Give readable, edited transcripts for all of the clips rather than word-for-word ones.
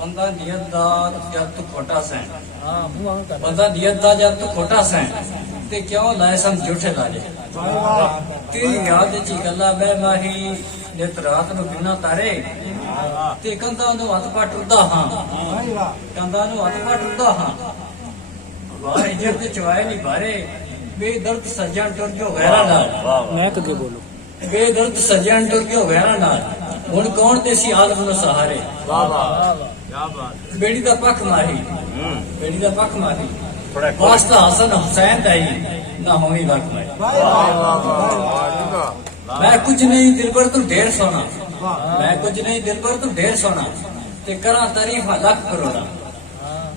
ਬੰਦਾ ਨੀਅਤ ਦਾ ਜਦ ਤੂੰ ਖੋਟਾ ਸੈਂ ਬੰਦਾ ਨੀਅਤ ਦਾ ਜਦ ਤੂੰ ਖੋਟਾ ਸੈਂ ਤੇ ਕਿਉਂ ਲਾਏ ਸਨ ਝੂਠੇ ਲਾਜੇ ਤੇਰੀ ਯਾਦ ਚ ਗੱਲਾਂ ਬੈ ਮਾਹੀ ਨਿਤ ਰਾਤ ਨੂੰ ਬਿਨਾ ਤਾਰੇ ਤੇ ਕੰਧਾਂ ਨੂੰ ਹੱਥ ਪਾ ਟੁੱਟਦਾ ਹਾਂ ਕੰਧਾਂ ਨੂੰ ਹੱਥ ਪਾ ਟੁੱਟਦਾ ਹਾਂ ਵਾਹ ਇੱਜ਼ਤ ਤੇ ਚਵਾਏ ਨਹੀਂ ਬਾਰੇ ਬੇਦਰਦ ਸੱਜਣ ਟੁਰ ਜੋ ਗੈਰਾਂ ਨਾਲ ਮੈਂ ਕਦੇ ਬੋਲੂ ਬੇਦਰਦ ਸੱਜਣ ਟੁਰ ਜੋ ਗੈਰਾਂ ਨਾਲ ਹੁਣ ਕੌਣ ਤੇ ਸੀ ਆਲਮ ਨੂੰ ਸਹਾਰੇ ਵਾਹ ਵਾਹ ਕੀ ਬਾਤ ਬੇੜੀ ਦਾ ਪੱਖ ਮਾਰੀ ਬੇੜੀ ਦਾ ਪੱਖ ਮਾਰੀ ਵਾਸਤਾ ਹਸਨ ਹੁਸੈਨ ਦਾ ਹੀ ਨਾ ਹੋਈ ਵਕ ਮੈਂ मैं कुछ नहीं दिल पर तू ढेर सोना मैं कुछ नहीं दिल पर तू ढेर सोना ते करा तारीफा लख करोड़ा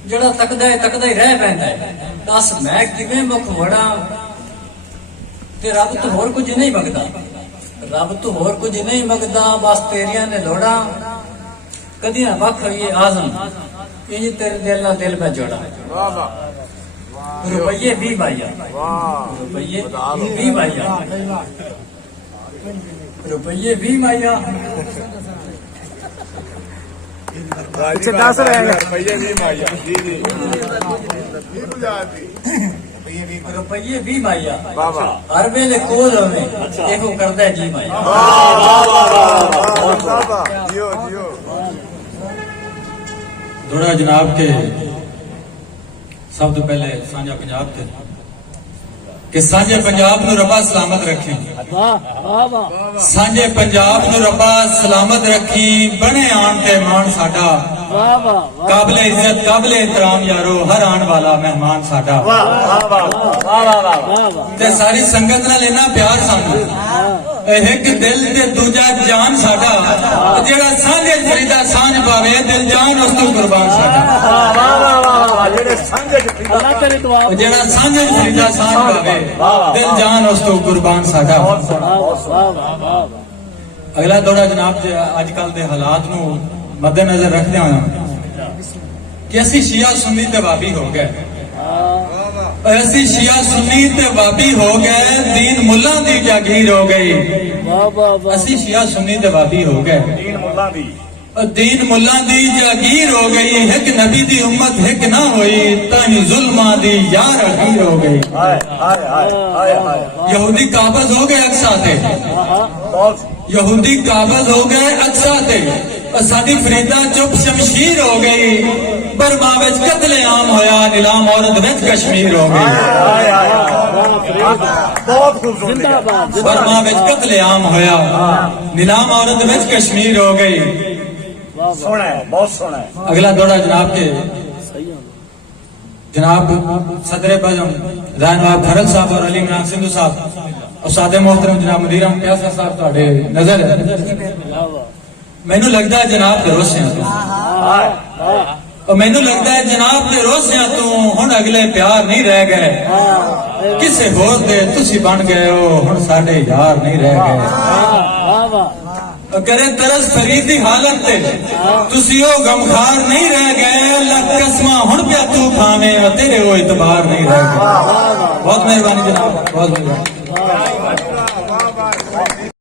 जड़ा तकदा ही रह पैंदा है दस मैं किवें मुख वड़ा ते रब तो होर कुछ नहीं मंगदा रब तो होर कुछ नहीं मंगदा बस तेरियां ने लोड़ा कदी ना वख ये आजम इंज तेरे दिल ना दिल पे जोड़ा वाह वाह रुपये भी भाइया वाह रुपये भी भाइया रुपये भी माया ਪਿੱਛੇ ਦੱਸ ਰਹੇ ਨੇ ਰੁਪਈਏ ਵੀ ਮਾਇਆ ਜੀ ਜੀ रुपये भी माया वाह वाह हर वेले कोल होवे देखो करदा जी माया जियो जियो थोड़ा जनाब के सब तो पहले साझा पंजाब थे कि साझे पंजाब नू रब्बा सलामत रखे ਵਾਹ ਵਾਹ ਵਾਹ साझे पंजाब नू रब्बा सलामत रखी बने आन ते मान साडा ਵਾਹ ਵਾਹ काबिल इज्जत काबिल एहतराम यारो हर आन वाला मेहमान साडा ਵਾਹ ਵਾਹ ते सारी संगत नाल इन्ना प्यार सानू एक दिल ते दूजा जान साडा जेड़ा साझे फरीदा सांझ पावे दिल जान उस तो कुर्बान साडा ਜਿਹੜੇ ਸੰਗ ਅੱਲਾ ਤੇਰੀ ਦੁਆ जेड़ा साझे फरीदा सांझ पावे दिल जान उस तो कुर्बान साडा ਵਾਹ ਵਾਹ ਵਾਹ अगला दौड़ा जनाब जे अजकल दे हालात नू मद्देनजर रखदे होया कि असी शिया सुन्नी ते वाबी हो गए असी शिया सुन्नी ते वाबी हो गए दीन मुल्ला दी जागीर हो गई ਵਾਹ ਵਾਹ ਵਾਹ असी शिया सुन्नी ते वाबी हो गए ਦੀਨ ਮੁੱਲਾ ਦੀ दीन मुल्ला दी जागीर हो गई एक नबी दी उम्मत एक ना हुई तानी जुल्मा दी यार अखीर हो गई ਹਾਏ ਹਾਏ ਹਾਏ ਹਾਏ यहूदी काबज हो गए अक्सा ते ਬਹੁਤ यहूदी काबज हो गए अक्सा ते साडी फरीदा चुप शमशीर हो गई बर्मा विच कतले आम होया नीलाम औरत विच कश्मीर हो गई ਹਾਏ ਹਾਏ ਬਹੁਤ ਖੂਬਸੂਰਤ ਜ਼ਿੰਦਾਬਾਦ बर्मा विच कतले आम होया नीलाम औरत विच कश्मीर हो गई ਸੋਹਣਾ ਹੈ ਬਹੁਤ ਸੋਹਣਾ ਹੈ अगला दौड़ा जनाब के ਸਹੀ ਹੋ जनाब सदर बजम रानवाब खरल साहब और अली इमरान सिंधु साहब और सादे मोहतरम जनाब मुदीर अहमद प्यासा साहब ਤੁਹਾਡੇ नजर ਵਾਹ ਵਾਹ ਮੈਨੂੰ ਲੱਗਦਾ ਹੈ ਜਨਾਬ ਦੇ ਰੋਸਿਆਂ ਤੋਂ ਹਾਏ और मैनू लगता है जनाब के रोसिया तू हुण अगले प्यार नहीं रह गए किसे होर दे तुसी बन गए हो हुण साडे यार नहीं रह गए ਵਾਹ ਵਾਹ करे तरस फरीद दी हालत ते तुसी ओ गमखार नहीं रह गए लख कसमा हुण पिया तू खावे तेरे ओ इतबार नहीं रह गए बहुत मेहरबानी जनाब बहुत मेहरबानी